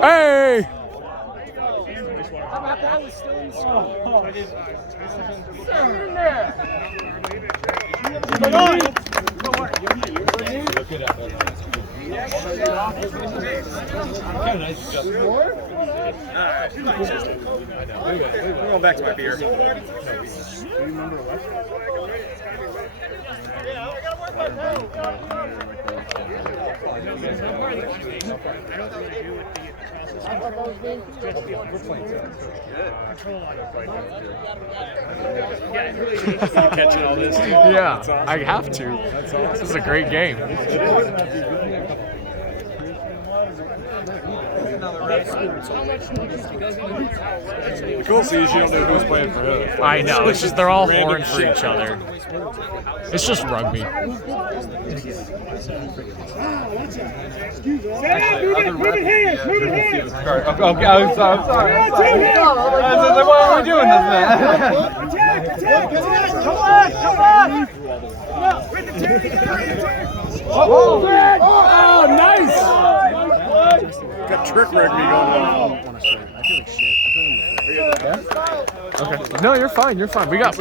Hey! How about that was still in the score? We're going back to my beer. Catching all this. Yeah, I have to. This is a great game. The cool thing is you don't know who's playing for who. I know. It's just they're all horned for each other. It's just rugby. Moving hands. Okay, I'm sorry. Why are we doing this, man? Oh, nice! Got trick rugby going on. Okay. No, you're fine. We got